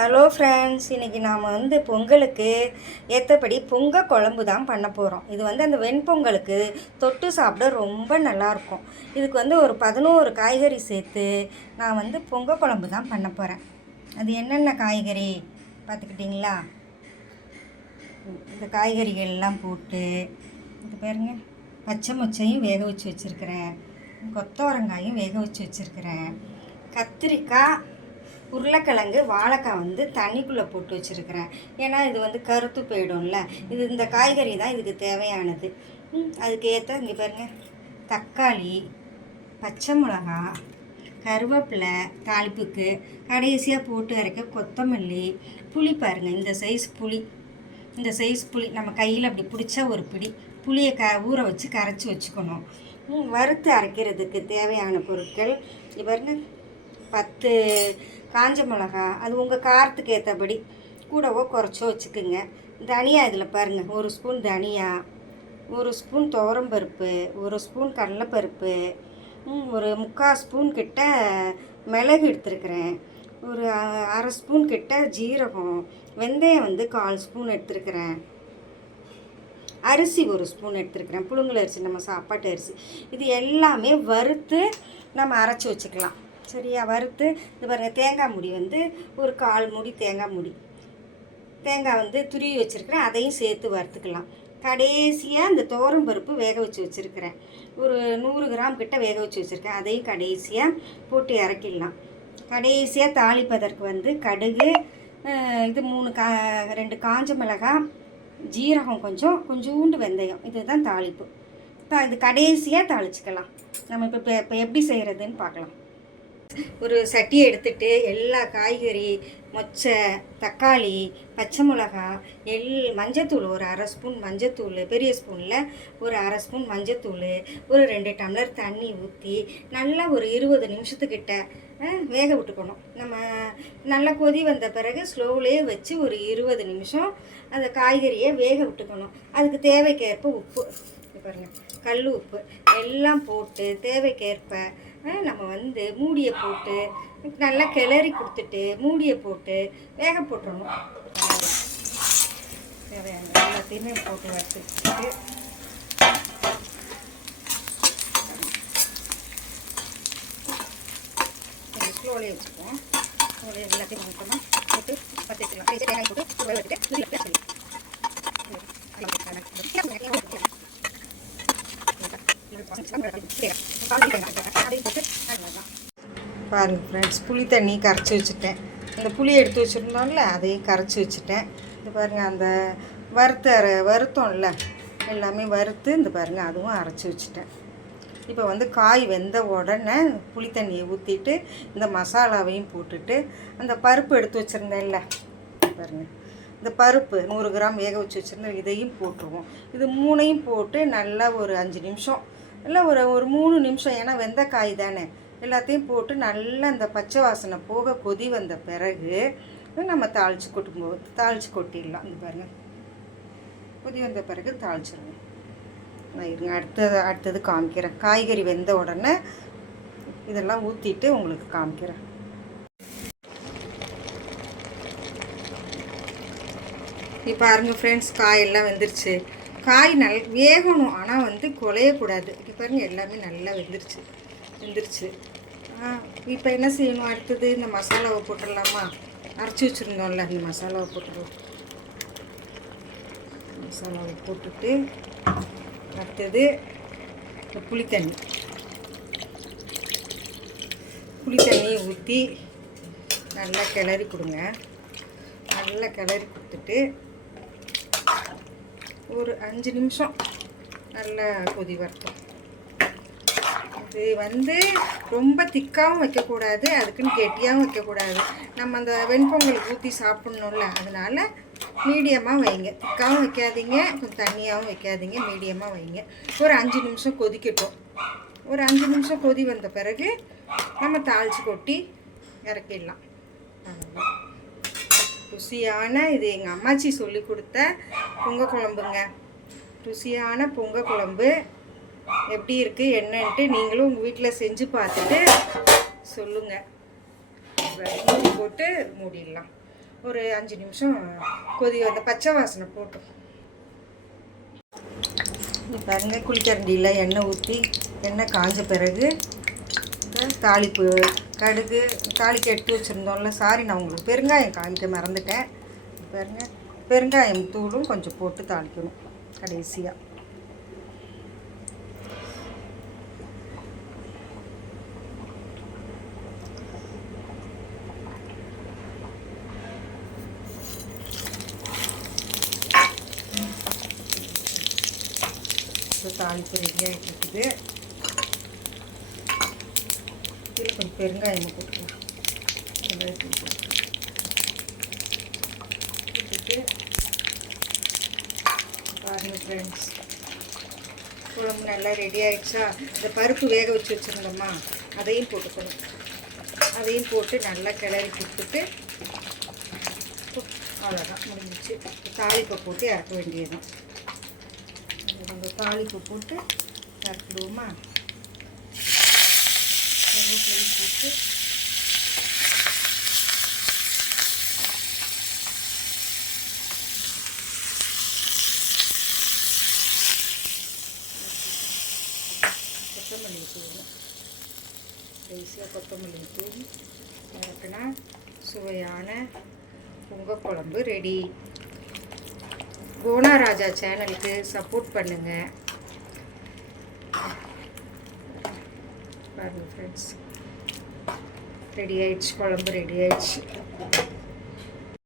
Hello friends, இன்றைக்கி நாம் பொங்கலுக்கு ஏற்றபடி பொங்கல் குழம்பு தான் பண்ண போகிறோம். இது அந்த வெண்பொங்கலுக்கு தொட்டு சாப்பிட ரொம்ப நல்லாயிருக்கும். இதுக்கு ஒரு 11 காய்கறி சேர்த்து நான் பொங்கல் குழம்பு தான் பண்ண போகிறேன். அது என்னென்ன காய்கறி பார்த்துக்கிட்டிங்களா? இந்த காய்கறிகள் எல்லாம் போட்டு இது பாருங்க, பச்சை மொச்சையும் வேக வச்சு வச்சுருக்கிறேன், கொத்தவரங்காயும் வேக வச்சு வச்சுருக்கிறேன், கத்திரிக்காய், உருளைக்கிழங்கு, வாழைக்காய் தண்ணிக்குள்ளே போட்டு வச்சுருக்கிறேன். ஏன்னா இது கருத்து போயிடும்ல. இந்த காய்கறி தான் இதுக்கு தேவையானது. அதுக்கு ஏற்ற இங்கே பாருங்கள், தக்காளி, பச்சை மிளகா, கருவேப்பிலை தாளிப்புக்கு, கடைசியாக போட்டு அரைக்க கொத்தமல்லி, புளி பாருங்கள், இந்த சைஸ் புளி நம்ம கையில் அப்படி பிடிச்சா ஒரு பிடி புளியை ஊற வச்சு கரைச்சி வச்சுக்கணும். வறுத்து அரைக்கிறதுக்கு தேவையான பொருட்கள் இது பாருங்க, 10 காஞ்ச மிளகா, அது உங்கள் காரத்துக்கு ஏற்றபடி கூடவோ குறைச்சோ வச்சுக்குங்க. தனியா இதில் பாருங்கள், 1 ஸ்பூன் தனியா, 1 ஸ்பூன் துவரம்பருப்பு, 1 ஸ்பூன் கடலைப்பருப்பு, ஒரு 3/4 ஸ்பூன் கிட்ட மிளகு எடுத்துருக்கிறேன், ஒரு 1/2 ஸ்பூன் கிட்ட ஜீரகம், வெந்தயம் 1/4 ஸ்பூன் எடுத்துருக்கிறேன், அரிசி 1 ஸ்பூன் எடுத்துருக்கிறேன், புழுங்கல் அரிசி, நம்ம சாப்பாட்டு அரிசி. இது எல்லாமே வறுத்து நம்ம அரைச்சி வச்சுக்கலாம். சரியா? வறுத்து இது பாருங்கள், தேங்காய் மூடி ஒரு 1/4 மூடி தேங்காய் துருவி வச்சுருக்கிறேன், அதையும் சேர்த்து வறுத்துக்கலாம். கடைசியாக இந்த துவரம்பருப்பு வேக வச்சு வச்சுருக்கிறேன், ஒரு 100 கிராம் கிட்ட வேக வச்சு வச்சுருக்கேன், அதையும் கடைசியாக போட்டு இறக்கிடலாம். கடைசியாக தாளிப்பதற்கு கடுகு, இது 2 காஞ்ச மிளகாய், ஜீரகம், கொஞ்சோண்டு வெந்தயம், இதுதான் தாளிப்பு. இது கடைசியாக தாளிச்சிக்கலாம். நம்ம இப்போ எப்படி செய்கிறதுன்னு பார்க்கலாம். ஒரு சட்டியை எடுத்துகிட்டு எல்லா காய்கறி, மொச்சை, தக்காளி, பச்சை மிளகா, மஞ்சத்தூள், ஒரு 1/2 ஸ்பூன் மஞ்சத்தூள், பெரிய ஸ்பூனில் ஒரு 1/2 ஸ்பூன் மஞ்சத்தூள், ஒரு 2 டம்ளர் தண்ணி ஊற்றி நல்லா ஒரு 20 நிமிஷத்துக்கிட்ட வேக விட்டுக்கணும். நம்ம நல்லா கொதி வந்த பிறகு ஸ்லோவிலே வச்சு ஒரு 20 நிமிஷம் அந்த காய்கறியை வேக விட்டுக்கணும். அதுக்கு தேவைக்கேற்ப உப்பு, பாருங்கள், கல் உப்பு எல்லாம் போட்டு தேவைக்கேற்ப நம்ம மூடியை போட்டு நல்லா கிளறி கொடுத்துட்டு மூடியை போட்டு வேக போட்டுடணும். தேவையான எல்லாத்தையுமே போட்டு வறுத்துட்டு ஸ்லோலே வச்சுக்குவோம். ஸ்லோலே எல்லாத்தையும் போட்டோம்னா போட்டு பற்றிக்கலாம். தேங்காய் போட்டு வச்சுட்டு பாருங்கள் ஃப்ரெண்ட்ஸ், புளி தண்ணி கரைச்சி வச்சுட்டேன். அந்த புளி எடுத்து வச்சுருந்தோம்ல, அதையும் கரைச்சி வச்சுட்டேன். இது பாருங்கள், அந்த வறுத்தோம்ல, எல்லாமே வறுத்து இந்த பாருங்கள், அதுவும் அரைச்சி வச்சுட்டேன். இப்போ காய் வெந்த உடனே புளி தண்ணியை ஊற்றிட்டு இந்த மசாலாவையும் போட்டுட்டு அந்த பருப்பு எடுத்து வச்சுருந்தேன்ல, பாருங்கள், இந்த பருப்பு 100 கிராம் வேக வச்சு வச்சுருந்தேன், இதையும் போட்டுருவோம். இது 3ஐயும் போட்டு நல்லா ஒரு 5 நிமிஷம் இல்லை ஒரு 3 நிமிஷம், ஏன்னா வெந்த காய் தானே, எல்லாத்தையும் போட்டு நல்லா அந்த பச்சை வாசனை போக கொதி வந்த பிறகு நம்ம தாளித்து கொட்டிடலாம். இது பாருங்கள், கொதி வந்த பிறகு தாளிச்சிடுவோம். நான் இருங்க, அடுத்தது காமிக்கிறேன். காய்கறி வெந்த உடனே இதெல்லாம் ஊற்றிட்டு உங்களுக்கு காமிக்கிறேன். இப்போ பாருங்கள் ஃப்ரெண்ட்ஸ், காயெல்லாம் வெந்துருச்சு. காய் வேகணும், ஆனால் குலையக்கூடாது. இப்போ பாருங்கள், எல்லாமே நல்லா வெந்துருச்சு. இப்போ என்ன செய்யணும், அடுத்தது இந்த மசாலாவை போட்டுடலாமா? அரைச்சி வச்சுருந்தோம்ல, இந்த மசாலாவை போட்டுடுவோம். மசாலாவை போட்டுட்டு அடுத்தது இந்த புளித்தண்ணியை ஊற்றி நல்லா கிளறி கொடுங்க. நல்லா கிளறி கொடுத்துட்டு ஒரு 5 நிமிஷம் நல்லா கொதி வரட்டும். இது ரொம்ப திக்காகவும் வைக்கக்கூடாது, அதுக்குன்னு கெட்டியாகவும் வைக்கக்கூடாது. நம்ம அந்த வெண்பொங்கலுக்கு ஊற்றி சாப்பிட்ணும்ல, அதனால் மீடியமாக வைங்க. திக்காகவும் வைக்காதீங்க, கொஞ்சம் தண்ணியாகவும் வைக்காதீங்க, மீடியமாக வைங்க. ஒரு 5 நிமிஷம் கொதிக்கட்டும். ஒரு 5 நிமிஷம் கொதி வந்த பிறகு நம்ம தாளித்து கொட்டி இறக்கிடலாம். ருசியான, இது எங்கள் அம்மாச்சி சொல்லி கொடுத்த பொங்கல் குழம்புங்க. ருசியான பொங்கல் குழம்பு எப்படி இருக்குது என்னன்ட்டு நீங்களும் உங்கள் வீட்டில் செஞ்சு பார்த்துட்டு சொல்லுங்கள். மூடி போட்டு மூடிடலாம். ஒரு 5 நிமிஷம் கொதி அந்த பச்சை வாசனை போட்டோம். பாருங்க, குளிக்கரண்டியில் எண்ணெய் ஊற்றி எண்ணெய் காஞ்ச பிறகு தாளிப்பு கடுகு தாளிக்க எடுத்து வச்சுருந்தோம்ல. சாரி, நான் உங்களுக்கு பெருங்காயம் காமிக்க மறந்துட்டேன். பாருங்க, பெருங்காயம் தூளும் கொஞ்சம் போட்டு தாளிக்கணும் கடைசியாக. தாளிப்பு ரெடி ஆகிட்டு இருக்குது. இதில் கொஞ்சம் பெருங்காயம் போட்டுக்கலாம். போட்டுட்டு பாருங்கள் ஃப்ரெண்ட்ஸ், குழம்பு நல்லா ரெடி ஆகிடுச்சா. இந்த பருப்பு வேக வச்சு வச்சுருந்தோம்மா, அதையும் போட்டுக்கணும். அதையும் போட்டு நல்லா கிளறி கொடுத்துட்டு அவ்வளோதான், முடிஞ்சிச்சு. தாளிப்பை போட்டு இறக்க வேண்டியதுதான். அந்த தாளிப்பு போட்டு இறக்கிடுவோமா. கருவேப்பிலை போட்டு கொத்தமல்லி தூள், கடைசியாக கொத்தமல்லி தூள் இறக்குனா சுவையான பொங்கக்குழம்பு ரெடி. கோனாராஜா சேனலுக்கு சப்போர்ட் பண்ணுங்கள். பாருங்கள் ஃப்ரெண்ட்ஸ், ரெடி ஆயிடுச்சு, குழம்பு ரெடி ஆயிடுச்சு.